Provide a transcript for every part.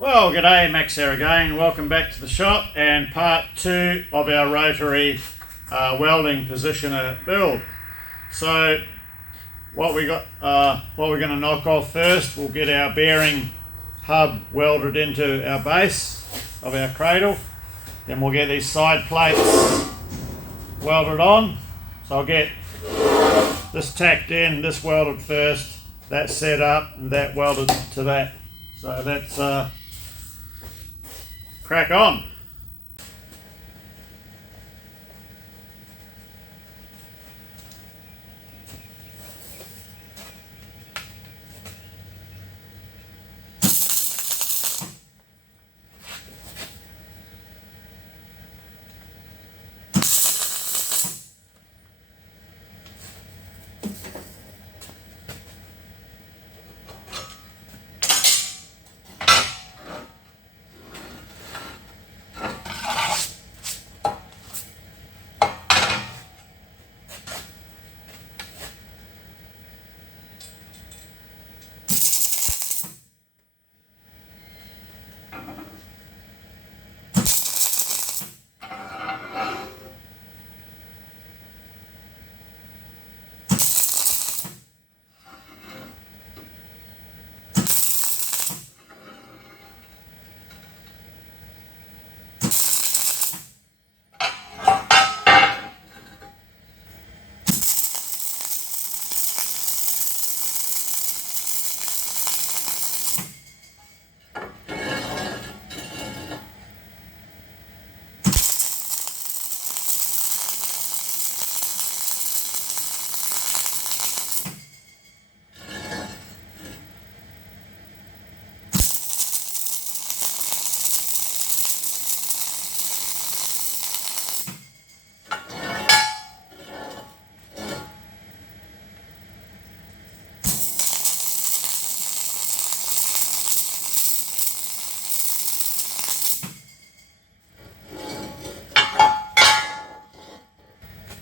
Well, g'day, Max here again. Welcome back to the shop and part 2 of our rotary welding positioner build. So what we're going to knock off first, we'll get our bearing hub welded into our base of our cradle. Then we'll get these side plates welded on. So I'll get this tacked in, this welded first, that set up, and that welded to that. So that's crack on.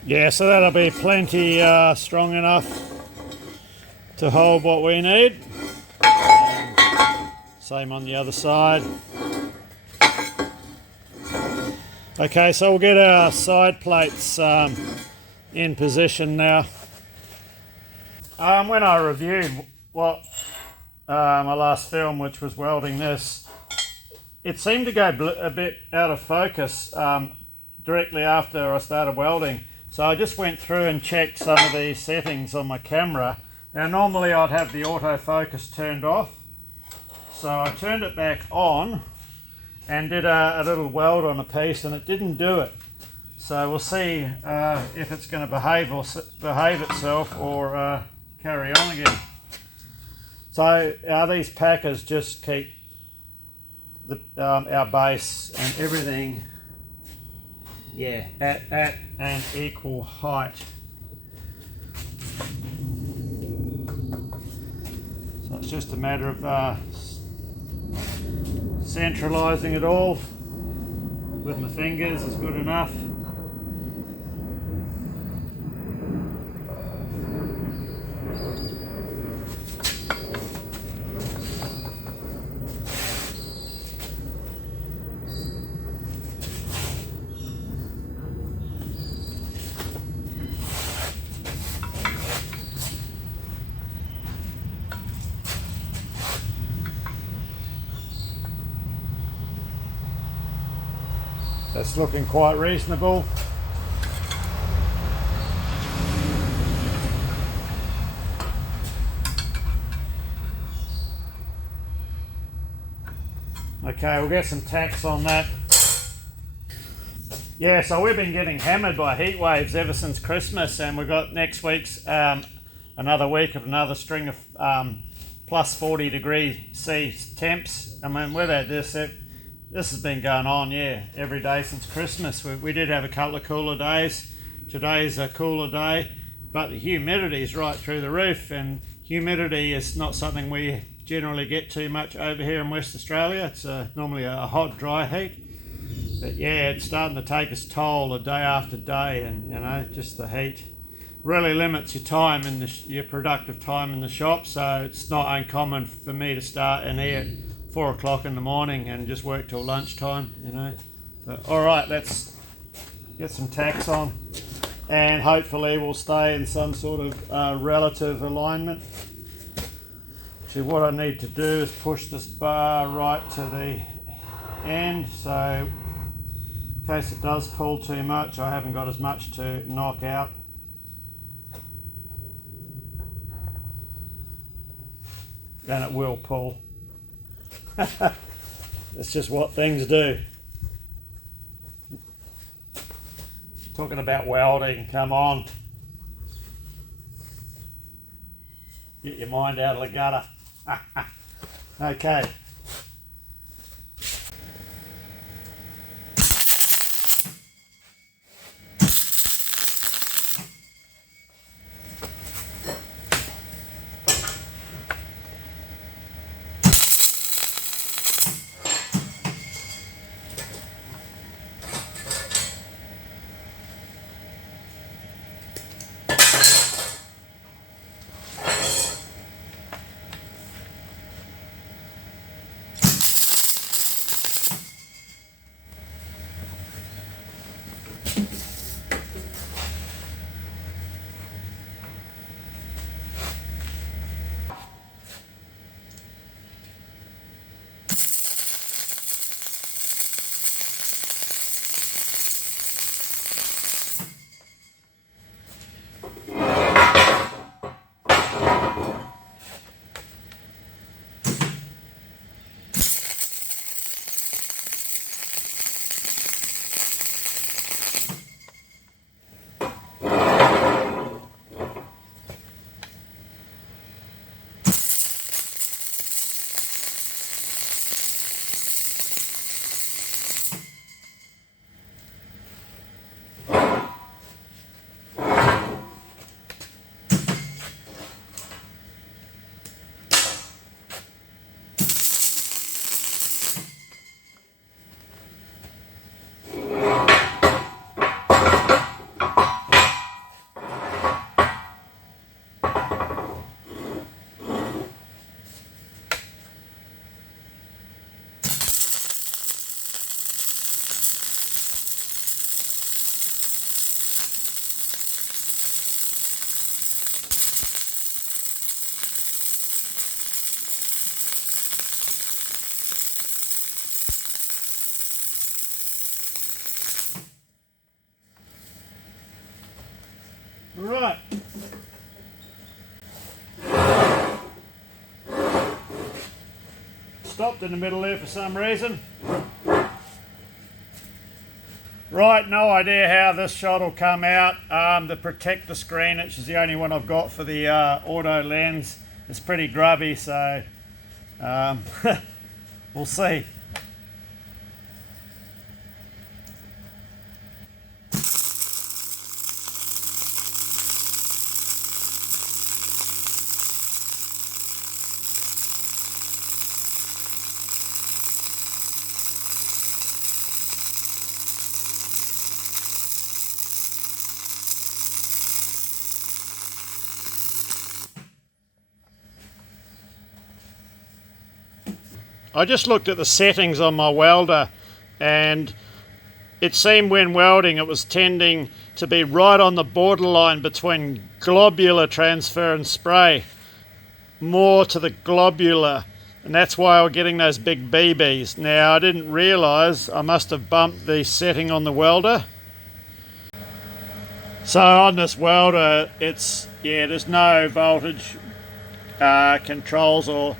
Yeah, so that'll be plenty strong enough to hold what we need. Same on the other side. Okay, so we'll get our side plates in position now. When I reviewed what my last film, which was welding this, it seemed to go a bit out of focus directly after I started welding. So I just went through and checked some of these settings on my camera. Now normally I'd have the autofocus turned off. So I turned it back on and did a little weld on a piece, and it didn't do it. So we'll see if it's going to behave itself or carry on again. So these packers just keep our base and everything at an equal height. So it's just a matter of centralizing it all with my fingers is good enough. That's looking quite reasonable. Okay, we'll get some tacks on that. Yeah, so we've been getting hammered by heat waves ever since Christmas, and we've got next week's another week of another string of plus 40 degrees C temps. I mean, with that, this has been going on, every day since Christmas. We did have a couple of cooler days. Today's a cooler day, but the humidity is right through the roof, and humidity is not something we generally get too much over here in West Australia. It's normally a hot, dry heat. But yeah, it's starting to take its toll day after day, and just the heat really limits your time in your productive time in the shop. So it's not uncommon for me to start in here at 4 o'clock in the morning and just work till lunchtime, you know. So, all right, let's get some tacks on, and hopefully we'll stay in some sort of relative alignment. See, what I need to do is push this bar right to the end, so in case it does pull too much, I haven't got as much to knock out. And it will pull. That's just what things do. Talking about welding, come on. Get your mind out of the gutter. Okay. Right. Stopped in the middle there for some reason. Right, no idea how this shot will come out. The protector screen, which is the only one I've got for the auto lens, is pretty grubby, so we'll see. I just looked at the settings on my welder, and it seemed when welding it was tending to be right on the borderline between globular transfer and spray, more to the globular, and that's why we're getting those big BBs. Now, I didn't realise I must have bumped the setting on the welder. So on this welder, there's no voltage controls or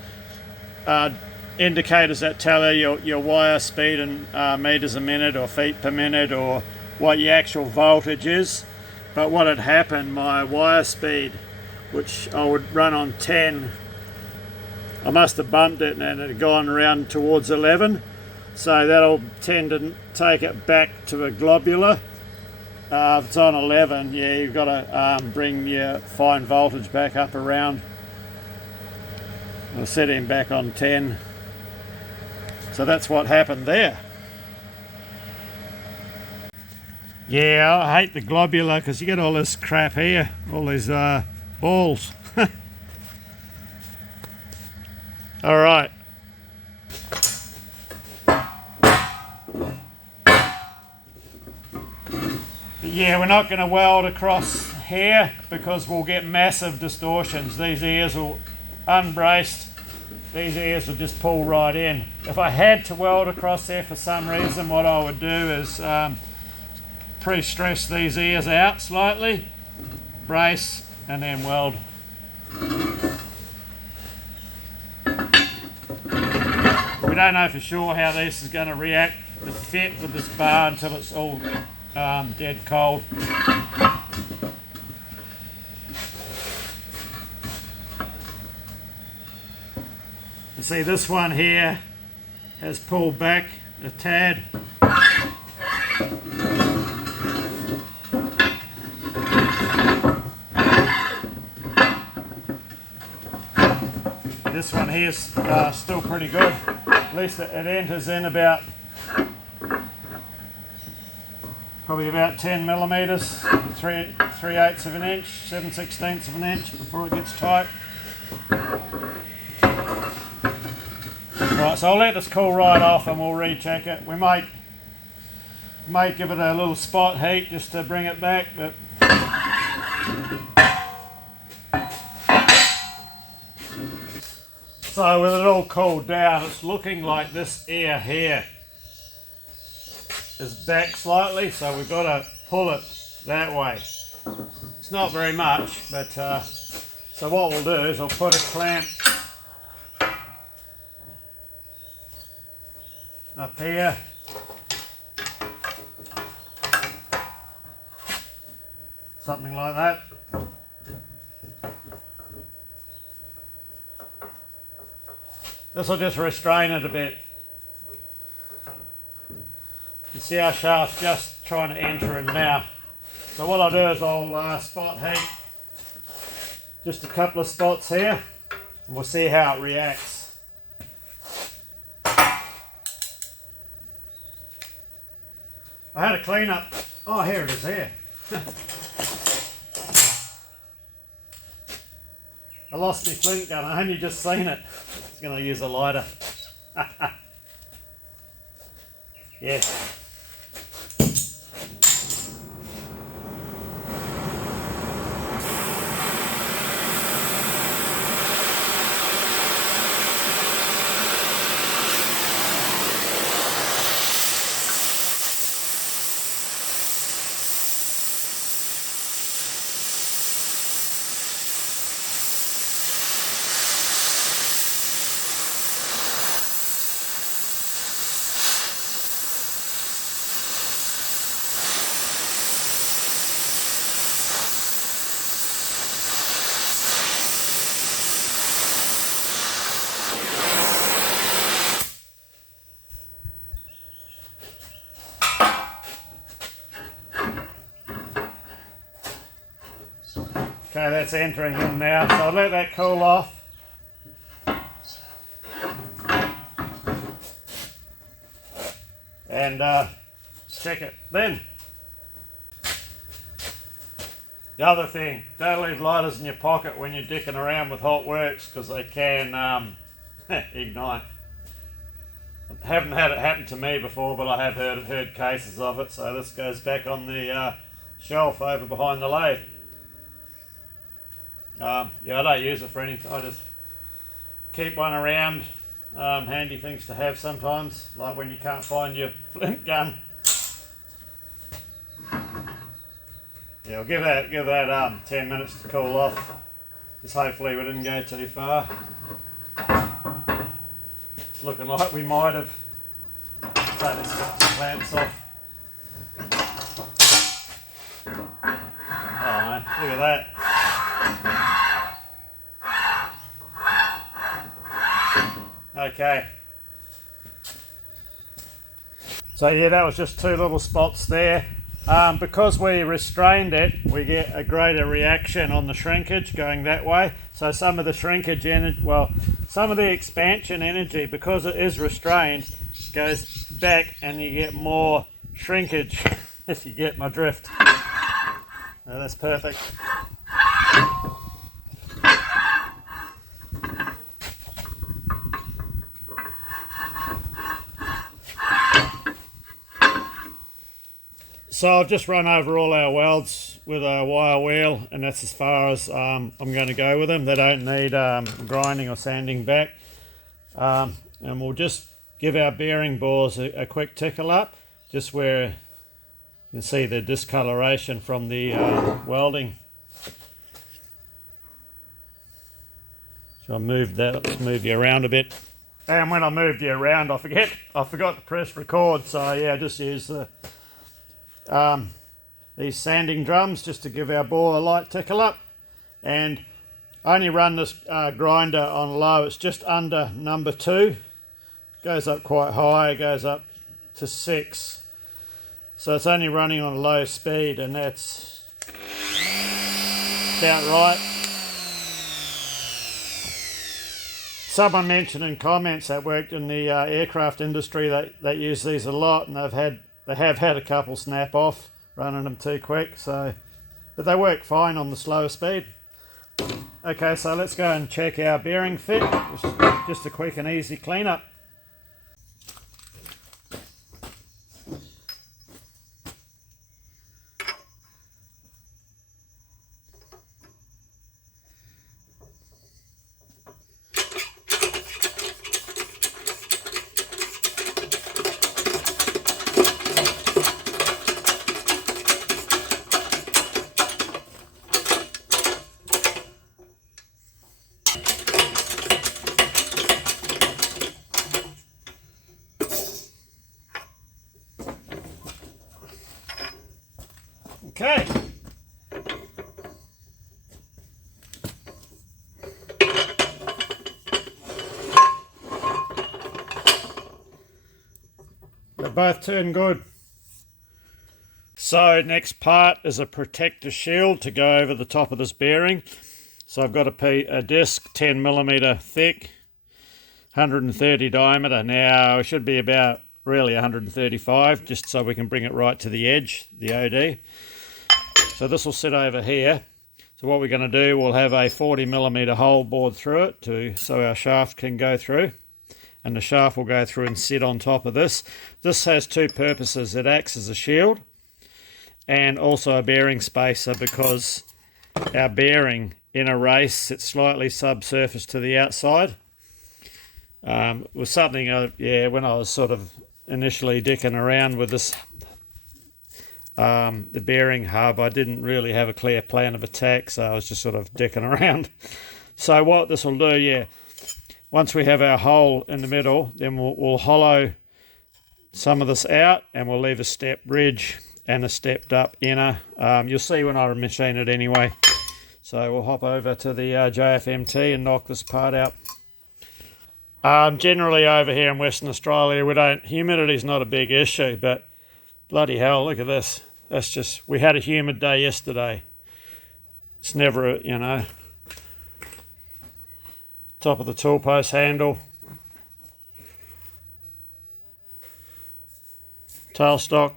indicators that tell you your wire speed in meters a minute or feet per minute or what your actual voltage is. But what had happened, my wire speed, which I would run on 10, I must have bumped it and it had gone around towards 11. So that'll tend to take it back to a globular. If it's on 11, yeah, you've got to bring your fine voltage back up around. I'll set him back on 10. So that's what happened there. Yeah, I hate the globular because you get all this crap here, all these balls. All right. we're not going to weld across here because we'll get massive distortions. These ears will, unbraced, these ears will just pull right in. If I had to weld across there for some reason, what I would do is pre-stress these ears out slightly, brace, and then weld. We don't know for sure how this is going to react, the fit with this bar, until it's all dead cold. You see this one here has pulled back a tad. This one here is still pretty good. At least it enters in about probably about 10 millimeters, 3/8 of an inch, 7/16 of an inch before it gets tight. Right, so I'll let this cool right off and we'll recheck it. We might give it a little spot heat just to bring it back, but so with it all cooled down, it's looking like this ear here is back slightly, so we've got to pull it that way. It's not very much, but so what we'll do is I'll put a clamp up here. Something like that. This will just restrain it a bit. You see our shaft's just trying to enter in now. So what I'll do is I'll spot heat just a couple of spots here and we'll see how it reacts. I had a clean up. Oh, here it is here. I lost my flint gun. I only just seen it. I was going to use a lighter. Yeah. Okay, that's entering in now, so I'll let that cool off. And check it then. The other thing, don't leave lighters in your pocket when you're dicking around with hot works because they can ignite. I haven't had it happen to me before, but I have heard cases of it, so this goes back on the shelf over behind the lathe. Yeah, I don't use it for anything. I just keep one around. Handy things to have sometimes, like when you can't find your flint gun. Yeah, we'll give that 10 minutes to cool off. Just hopefully we didn't go too far. It's looking like we might have. Take this clamps off. Oh man, look at that. Okay. So yeah, that was just two little spots there. Because we restrained it, we get a greater reaction on the shrinkage going that way. So some of the shrinkage energy, well, some of the expansion energy, because it is restrained, goes back and you get more shrinkage, if you get my drift. No, that's perfect. So I've just run over all our welds with a wire wheel, and that's as far as I'm going to go with them. They don't need grinding or sanding back. And we'll just give our bearing bores a quick tickle up, just where you can see the discoloration from the welding. So I moved that. Let's move you around a bit. And when I moved you around, I forgot to press record. So yeah, I just use the these sanding drums just to give our bore a light tickle up. And I only run this grinder on low. It's just under number 2. Goes up quite high. It goes up to 6. So it's only running on low speed, and that's about right. Someone mentioned in comments that worked in the aircraft industry that use these a lot, and they have had a couple snap off running them too quick. But they work fine on the slower speed. Okay, so let's go and check our bearing fit. Just a quick and easy cleanup. Okay. They're both turned good. So next part is a protector shield to go over the top of this bearing. So I've got a disc 10mm thick, 130 diameter. Now it should be about really 135, just so we can bring it right to the edge, the OD. So this will sit over here. So what we're going to do, we'll have a 40mm hole bored through it so our shaft can go through. And the shaft will go through and sit on top of this. This has 2 purposes. It acts as a shield and also a bearing spacer, because our bearing in a race sits slightly subsurface to the outside. Was something, when I was sort of initially dicking around with this the bearing hub, I didn't really have a clear plan of attack, so I was just sort of dicking around. So what this will do, once we have our hole in the middle, then we'll hollow some of this out, and we'll leave a step ridge and a stepped up inner. You'll see when I machine it anyway. So we'll hop over to the JFMT and knock this part out. Generally over here in Western Australia, humidity's not a big issue, but bloody hell, look at this. That's just, we had a humid day yesterday. It's never, top of the tool post handle. Tailstock.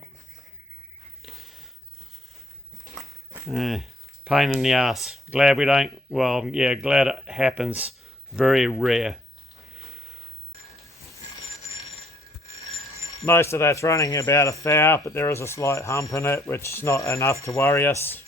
Pain in the ass. Glad we don't, glad it happens. Very rare. Most of that's running about a thou, but there is a slight hump in it, which is not enough to worry us.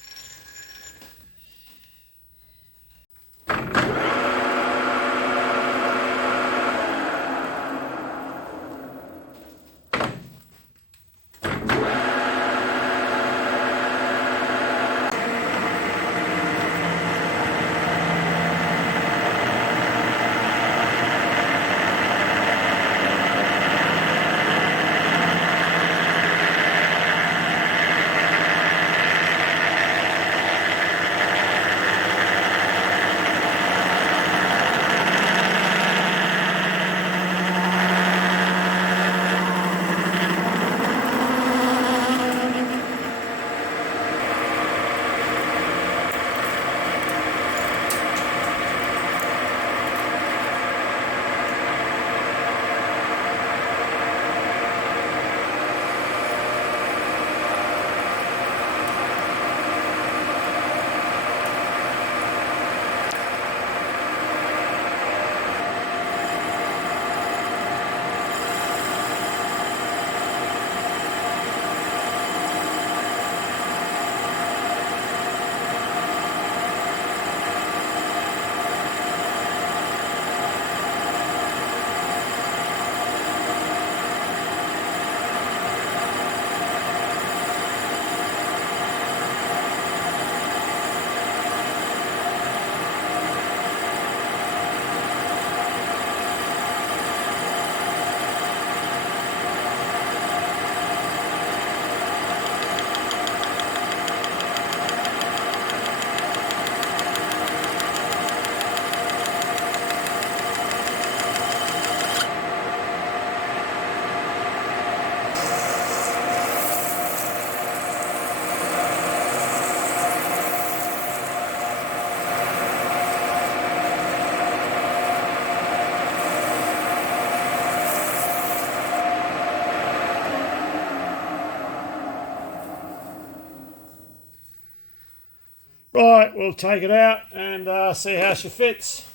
Right, we'll take it out and see how she fits.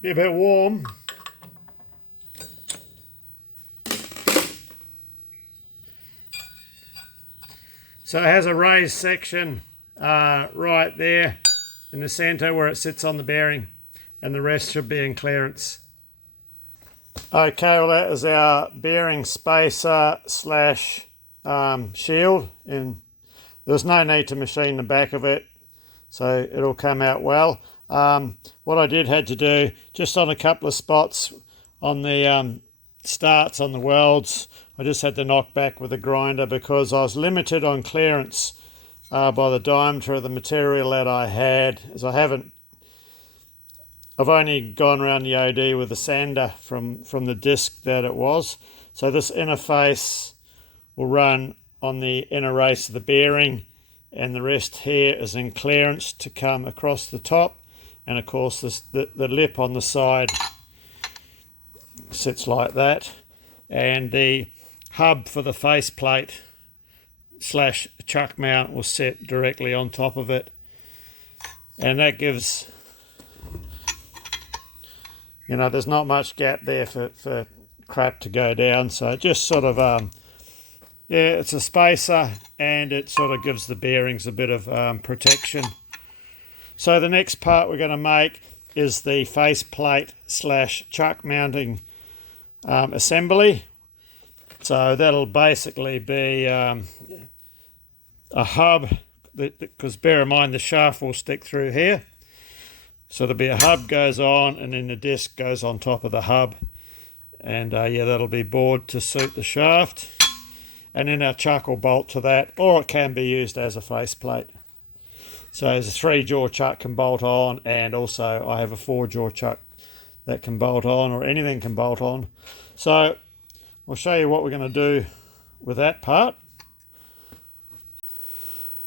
Be a bit warm. So it has a raised section right there in the centre where it sits on the bearing, and the rest should be in clearance. Okay, well that is our bearing spacer slash shield, and there's no need to machine the back of it, so it'll come out well. What I had to do, just on a couple of spots on the starts on the welds, I just had to knock back with a grinder because I was limited on clearance by the diameter of the material that I had, as I've only gone around the OD with a sander from the disc that it was. So this inner face will run on the inner race of the bearing, and the rest here is in clearance to come across the top. And of course the lip on the side sits like that, and the hub for the face plate slash chuck mount will sit directly on top of it, and that gives, you know, there's not much gap there for crap to go down. So it just sort of yeah, it's a spacer, and it sort of gives the bearings a bit of protection. So the next part we're going to make is the face plate slash chuck mounting assembly. So that'll basically be a hub, because bear in mind the shaft will stick through here. So there'll be a hub goes on, and then the disc goes on top of the hub. And yeah, that'll be bored to suit the shaft. And then our chuck will bolt to that, or it can be used as a faceplate. So there's a 3-jaw chuck can bolt on, and also I have a 4-jaw chuck that can bolt on, or anything can bolt on. So I'll show you what we're going to do with that part.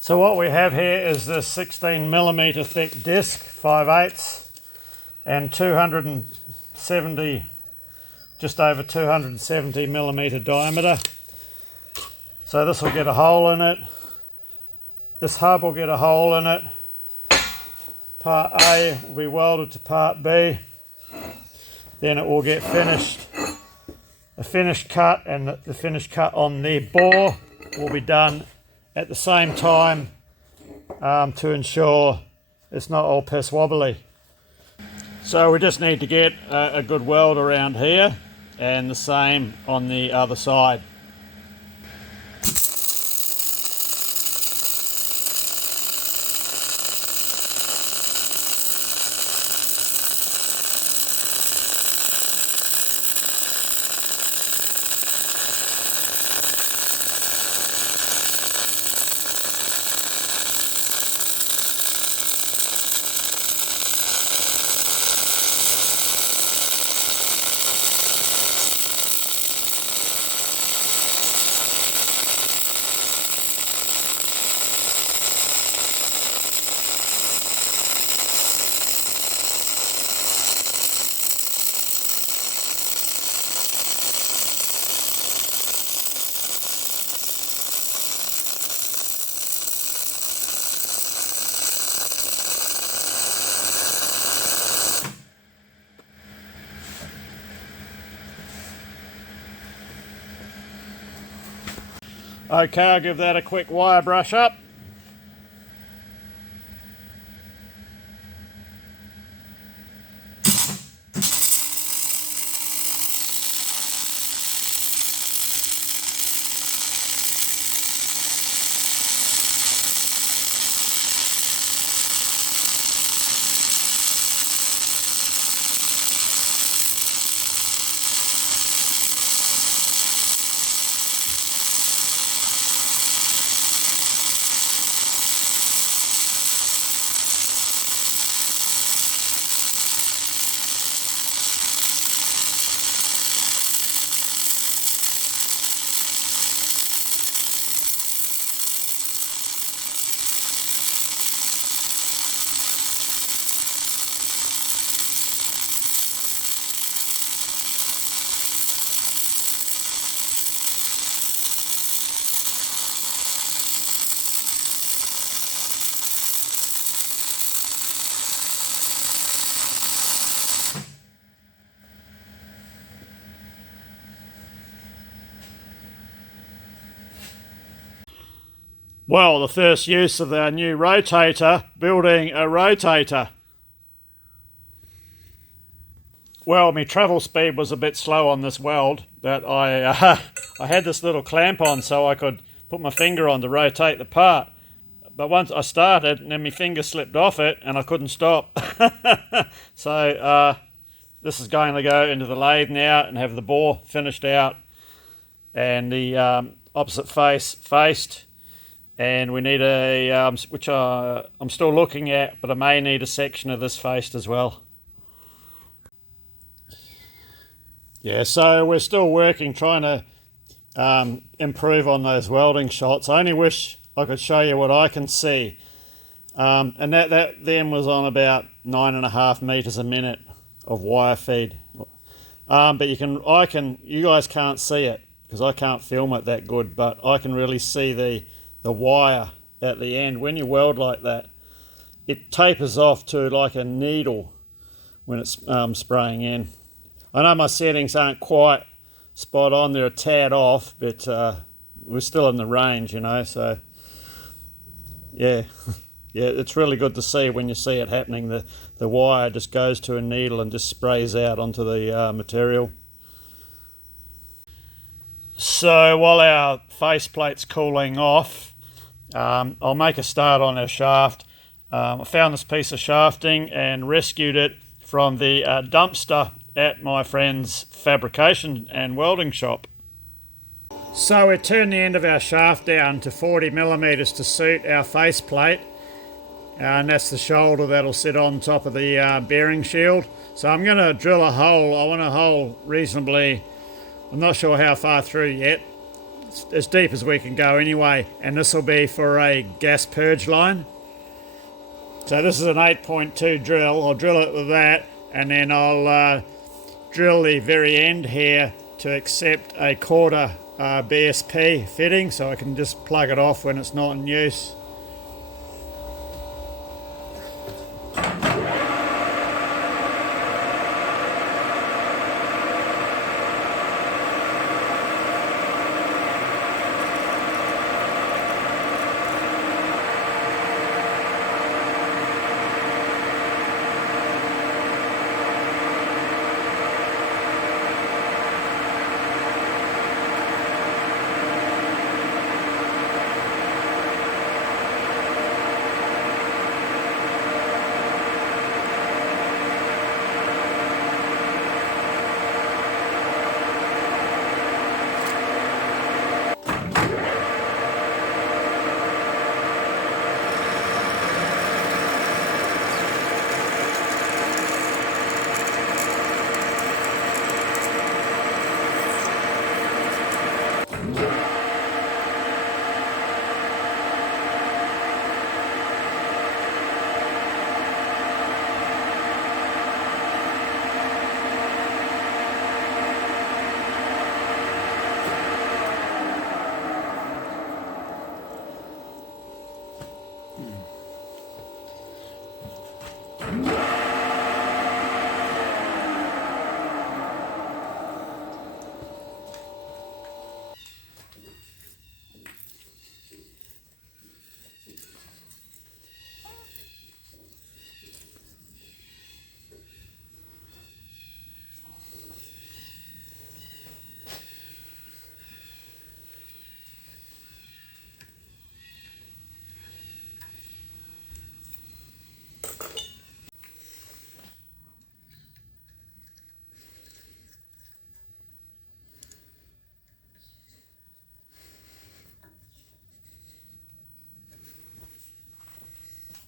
So what we have here is this 16mm thick disc, 5/8, and 270, just over 270mm diameter. So this will get a hole in it. This hub will get a hole in it. Part A will be welded to part B. Then it will get finished. The finished cut and the finished cut on the bore will be done at the same time to ensure it's not all piss wobbly. So we just need to get a good weld around here, and the same on the other side. Okay, I'll give that a quick wire brush up. Well, the first use of our new rotator, building a rotator. Well, my travel speed was a bit slow on this weld, but I had this little clamp on so I could put my finger on to rotate the part. But once I started, and then my finger slipped off it and I couldn't stop. So this is going to go into the lathe now and have the bore finished out and the opposite face faced. And we need a, which I'm still looking at, but I may need a section of this faced as well. Yeah, so we're still working, trying to improve on those welding shots. I only wish I could show you what I can see. And that then was on about 9.5 meters a minute of wire feed. But you guys can't see it because I can't film it that good, but I can really see the wire at the end. When you weld like that, it tapers off to like a needle when it's spraying in. I know my settings aren't quite spot on, they're a tad off, but we're still in the range, you know, so yeah. Yeah, it's really good to see when you see it happening. The wire just goes to a needle and just sprays out onto the material. So while our faceplate's cooling off, I'll make a start on our shaft. I found this piece of shafting and rescued it from the dumpster at my friend's fabrication and welding shop. So we turned the end of our shaft down to 40 millimeters to suit our faceplate. And that's the shoulder that'll sit on top of the bearing shield. So I'm going to drill a hole. I want a hole reasonably, I'm not sure how far through yet. It's as deep as we can go anyway. And this will be for a gas purge line. So this is an 8.2 drill. I'll drill it with that, and then I'll drill the very end here to accept a quarter BSP fitting, so I can just plug it off when it's not in use.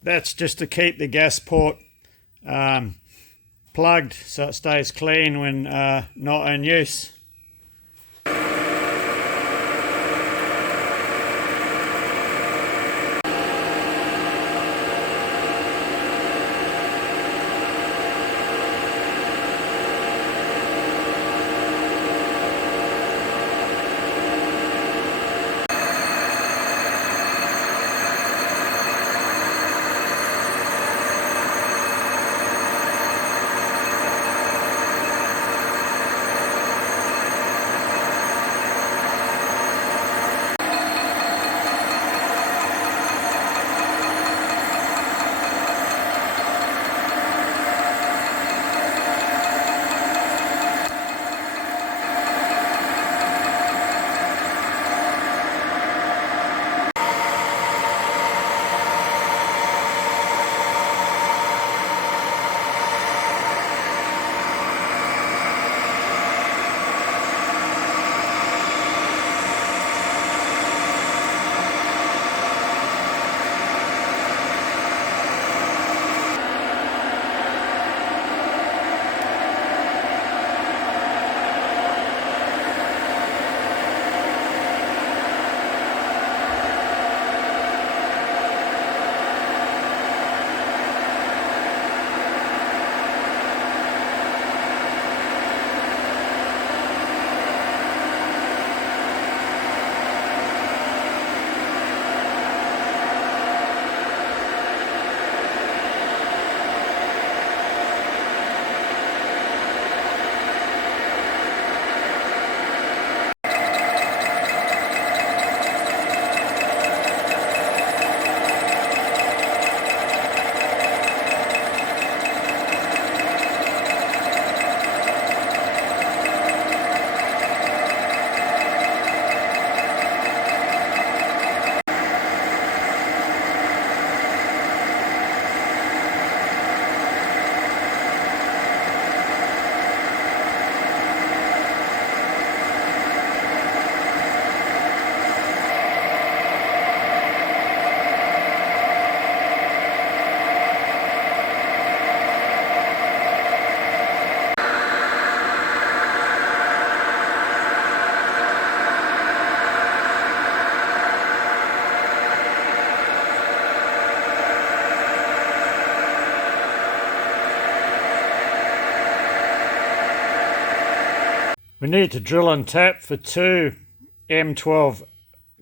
That's just to keep the gas port plugged so it stays clean when not in use. We need to drill and tap for 2 M12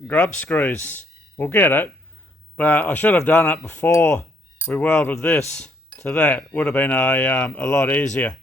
grub screws. We'll get it, but I should have done it before we welded this to that. Would have been a lot easier.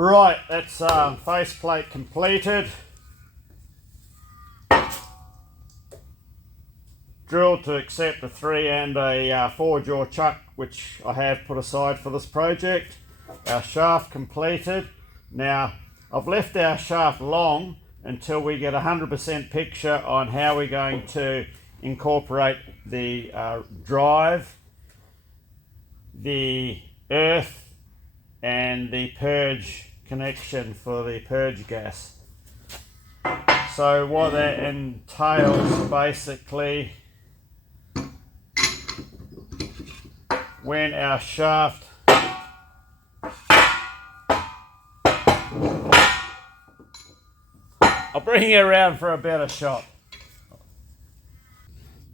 Right, that's faceplate completed. Drilled to accept a 3 and a 4 jaw chuck, which I have put aside for this project. Our shaft completed. Now, I've left our shaft long until we get 100% picture on how we're going to incorporate the drive, the earth, and the purge connection for the purge gas. So what that entails, basically, when our shaft I'll bring you around for a better shot.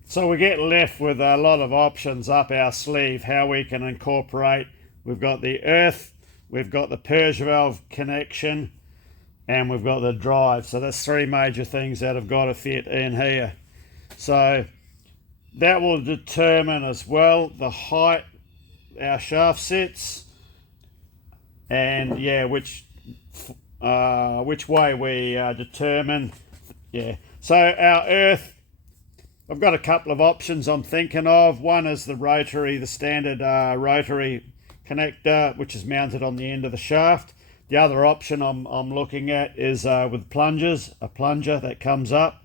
So we get left with a lot of options up our sleeve how we can incorporate. We've got the earth, we've got the purge valve connection, and we've got the drive. So that's 3 major things that have got to fit in here. So that will determine as well the height our shaft sits, and yeah, which way we determine. Yeah, so our earth, I've got a couple of options I'm thinking of. One is the standard rotary connector, which is mounted on the end of the shaft. The other option I'm looking at is with plungers, a plunger that comes up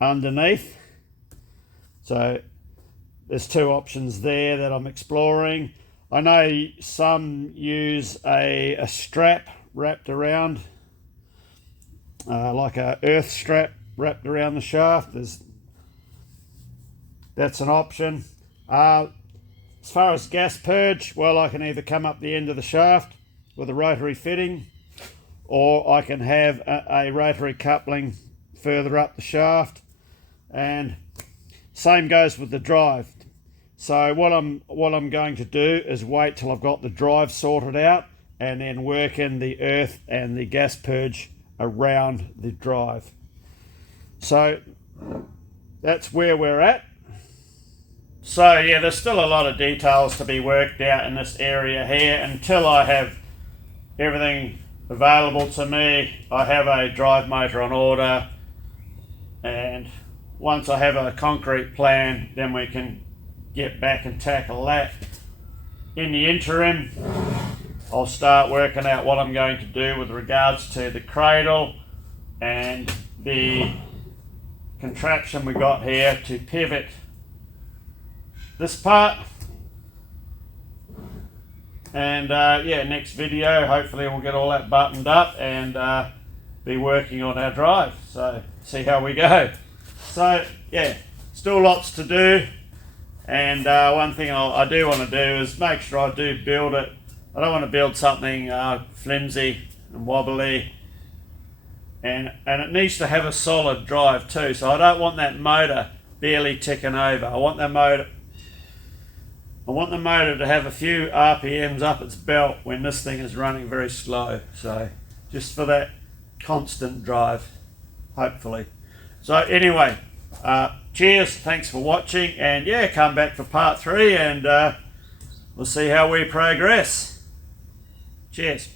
underneath. So there's 2 options there that I'm exploring. I know some use a strap wrapped around, like a earth strap wrapped around the shaft. That's an option. As far as gas purge, well, I can either come up the end of the shaft with a rotary fitting, or I can have a rotary coupling further up the shaft, and same goes with the drive. So what I'm going to do is wait till I've got the drive sorted out, and then work in the earth and the gas purge around the drive. So that's where we're at. So yeah, there's still a lot of details to be worked out in this area here. Until I have everything available to me, I have a drive motor on order, and once I have a concrete plan, then we can get back and tackle that. In the interim, I'll start working out what I'm going to do with regards to the cradle and the contraption we got here to pivot this part. And yeah, next video, hopefully we'll get all that buttoned up and be working on our drive. So see how we go. So yeah, still lots to do. And one thing I do want to do is make sure I do build it. I don't want to build something flimsy and wobbly, and it needs to have a solid drive too. So I don't want that motor barely ticking over. I want the motor to have a few RPMs up its belt when this thing is running very slow. So just for that constant drive, hopefully. So anyway, cheers, thanks for watching, and yeah, come back for part 3 and we'll see how we progress. Cheers.